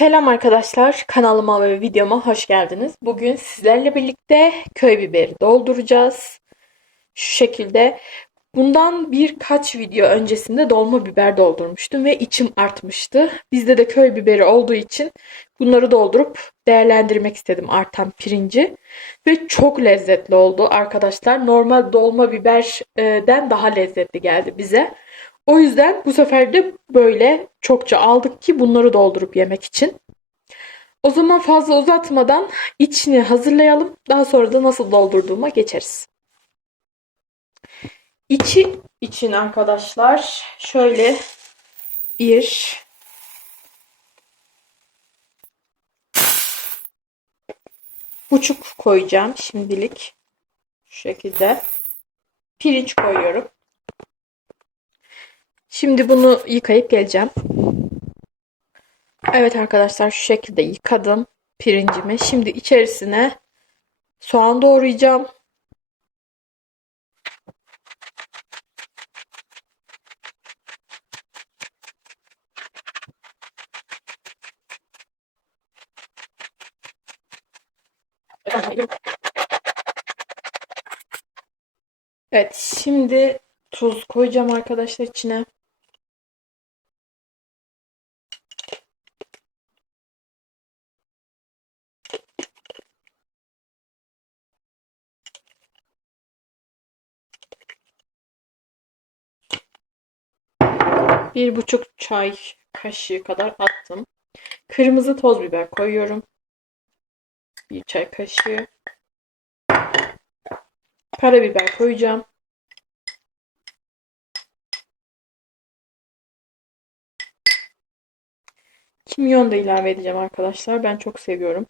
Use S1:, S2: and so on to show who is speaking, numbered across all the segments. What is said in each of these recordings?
S1: Selam arkadaşlar, kanalıma ve videoma hoş geldiniz. Bugün sizlerle birlikte köy biberi dolduracağız. Şu şekilde. Bundan birkaç video öncesinde dolma biber doldurmuştum ve içim artmıştı. Bizde de köy biberi olduğu için bunları doldurup değerlendirmek istedim artan pirinci. Ve çok lezzetli oldu arkadaşlar. Normal dolma biberden daha lezzetli geldi bize. O yüzden bu sefer de böyle çokça aldık ki bunları doldurup yemek için. O zaman fazla uzatmadan içini hazırlayalım. Daha sonra da nasıl doldurduğuma geçeriz. İçi için arkadaşlar şöyle bir buçuk koyacağım şimdilik. Şu şekilde pirinç koyuyorum. Şimdi bunu yıkayıp geleceğim. Evet arkadaşlar şu şekilde yıkadım pirincimi. Şimdi içerisine soğan doğrayacağım. Evet şimdi tuz koyacağım arkadaşlar içine. Bir buçuk çay kaşığı kadar attım. Kırmızı toz biber koyuyorum. Bir çay kaşığı. Karabiber koyacağım. Kimyon da ilave edeceğim arkadaşlar. Ben çok seviyorum.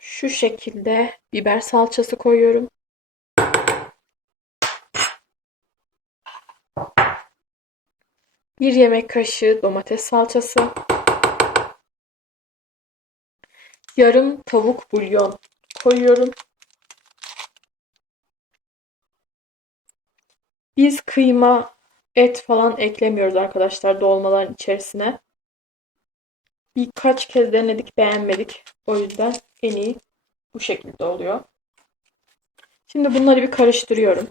S1: Şu şekilde biber salçası koyuyorum. Bir yemek kaşığı domates salçası. Yarım tavuk bulyon koyuyorum. Biz kıyma, et falan eklemiyoruz arkadaşlar dolmaların içerisine. Birkaç kez denedik, beğenmedik. O yüzden en iyi bu şekilde oluyor. Şimdi bunları bir karıştırıyorum.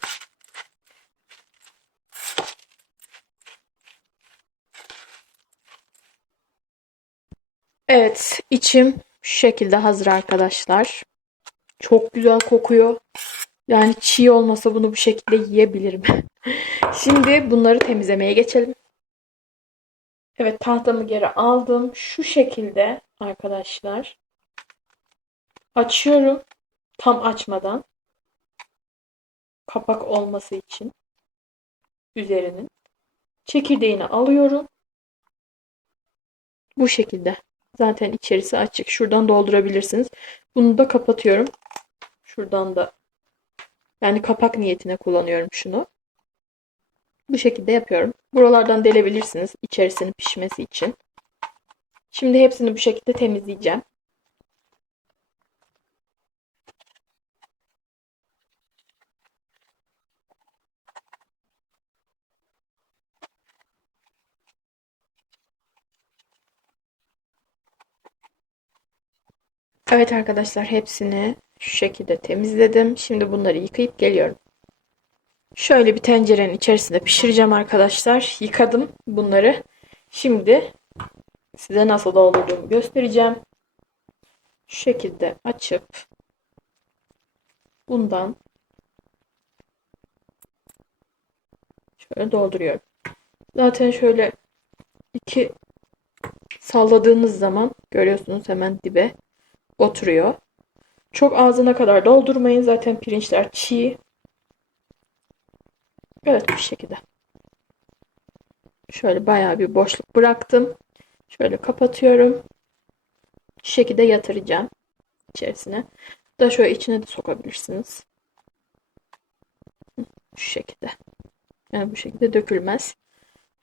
S1: Evet, içim şu şekilde hazır arkadaşlar. Çok güzel kokuyor. Yani çiğ olmasa bunu bu şekilde yiyebilirim. Şimdi bunları temizlemeye geçelim. Evet tahtamı geri aldım. Şu şekilde arkadaşlar. Açıyorum. Tam açmadan. Kapak olması için. Üzerinin. Çekirdeğini alıyorum. Bu şekilde. Zaten içerisi açık. Şuradan doldurabilirsiniz. Bunu da kapatıyorum. Şuradan da yani kapak niyetine kullanıyorum şunu. Bu şekilde yapıyorum. Buralardan delebilirsiniz içerisinin pişmesi için. Şimdi hepsini bu şekilde temizleyeceğim. Evet arkadaşlar hepsini şu şekilde temizledim. Şimdi bunları yıkayıp geliyorum. Şöyle bir tencerenin içerisinde pişireceğim arkadaşlar. Yıkadım bunları. Şimdi size nasıl doldurduğumu göstereceğim. Şu şekilde açıp bundan şöyle dolduruyorum. Zaten şöyle iki salladığınız zaman görüyorsunuz hemen dibe oturuyor. Çok ağzına kadar doldurmayın. Zaten pirinçler çiğ. Evet bu şekilde. Şöyle bayağı bir boşluk bıraktım. Şöyle kapatıyorum. Şu şekilde yatıracağım içerisine. Da şöyle içine de sokabilirsiniz. Şu şekilde. Yani bu şekilde dökülmez.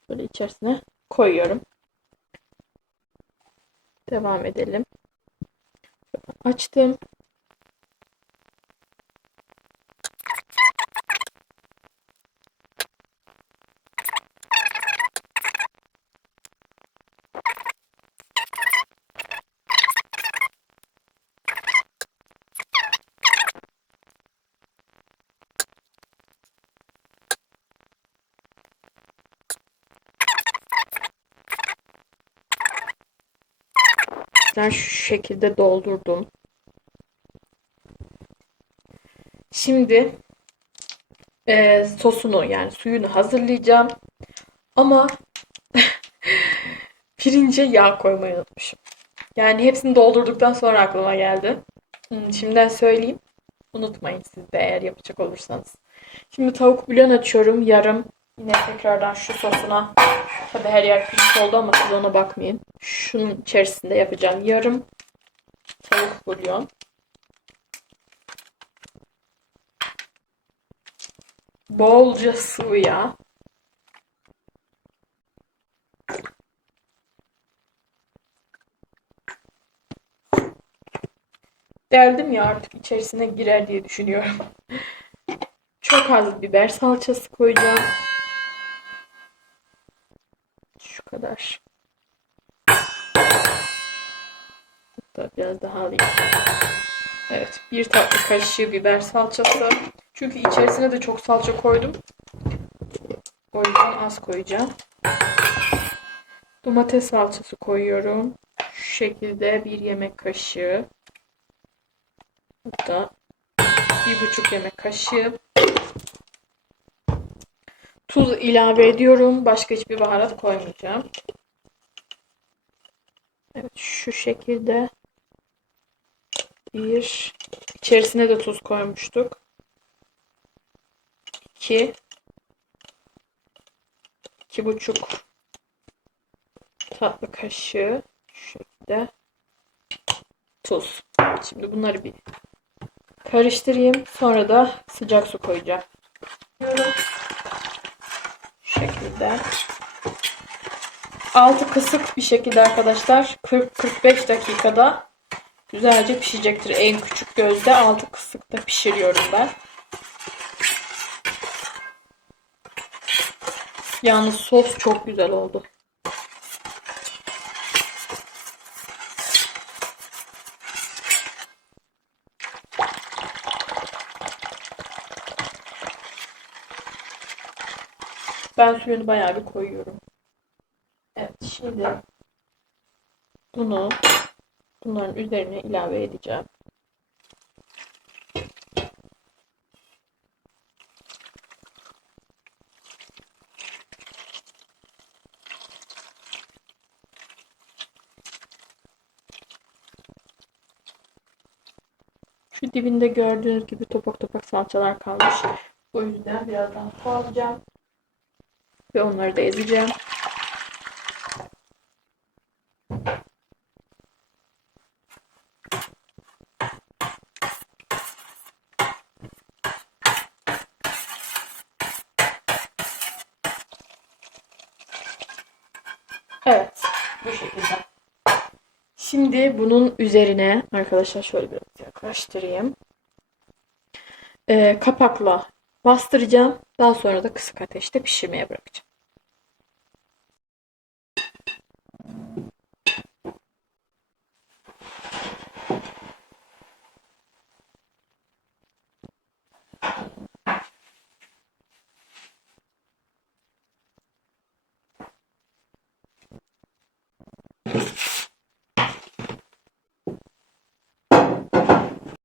S1: Böyle içerisine koyuyorum. Devam edelim. Açtım. Arkadaşlar şu şekilde doldurdum. Şimdi e, sosunu yani suyunu hazırlayacağım. Ama pirince yağ koymayı unutmuşum. Yani hepsini doldurduktan sonra aklıma geldi. Hmm, Şimdiden söyleyeyim. Unutmayın siz de eğer yapacak olursanız. Şimdi tavuk bulyon açıyorum. Yarım. Yine tekrardan şu sosuna. Tabi her yer pirinç oldu ama siz ona bakmayın. Şunun içerisinde yapacağım. Yarım tavuk bulyon. Bolca sıvı yağ. Deldim ya artık içerisine girer diye düşünüyorum. Çok az biber salçası koyacağım. Kadar. Hatta biraz daha alayım. Evet, bir tatlı kaşığı biber salçası. Çünkü içerisine de çok salça koydum. O yüzden az koyacağım. Domates salçası koyuyorum. Şu şekilde bir yemek kaşığı. Hatta bir buçuk yemek kaşığı. Tuz ilave ediyorum. Başka hiçbir baharat koymayacağım. Evet şu şekilde bir içerisine de tuz koymuştuk. 2 iki buçuk tatlı kaşığı şu şekilde tuz. Şimdi bunları bir karıştırayım. Sonra da sıcak su koyacağım. Şu şekilde. Altı kısık bir şekilde arkadaşlar 40-45 dakikada güzelce pişecektir. En küçük gözde altı kısıkta pişiriyorum ben. Yalnız sos çok güzel oldu. Ben suyunu bayağı bir koyuyorum. Evet şimdi bunu bunların üzerine ilave edeceğim. Şu dibinde gördüğünüz gibi topak topak salçalar kalmış. O yüzden birazdan su alacağım. Ve onları da ezeceğim. Evet. Bu şekilde. Şimdi bunun üzerine arkadaşlar şöyle biraz yaklaştırayım. Ee, kapakla bastıracağım. Daha sonra da kısık ateşte pişirmeye bırakacağım.